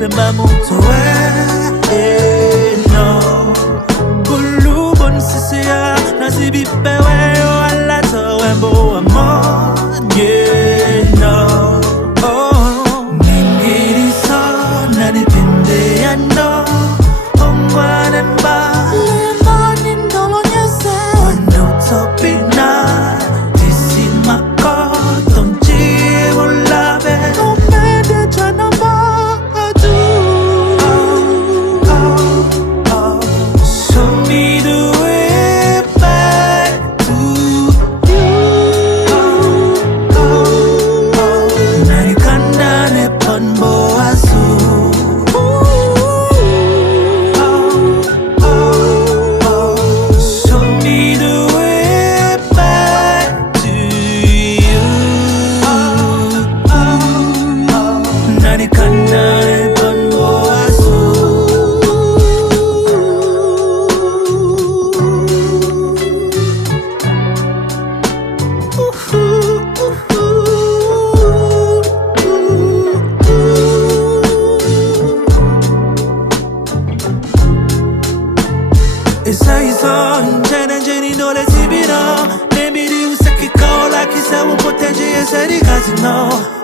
pemba mutoe no Kulu bon sisia nasibi pewe o ala to wembo amon yeah no oh ningiri so nani pinde ya no ongwane mba lemba nindolo nyese wano topic na disi mako tonji ulabe no mede chana adu show me the way back to you nani kanda ne panbo azu Isaison, jena jeni dole sibino Nembiri usaki kao laki se un potenji eseri casino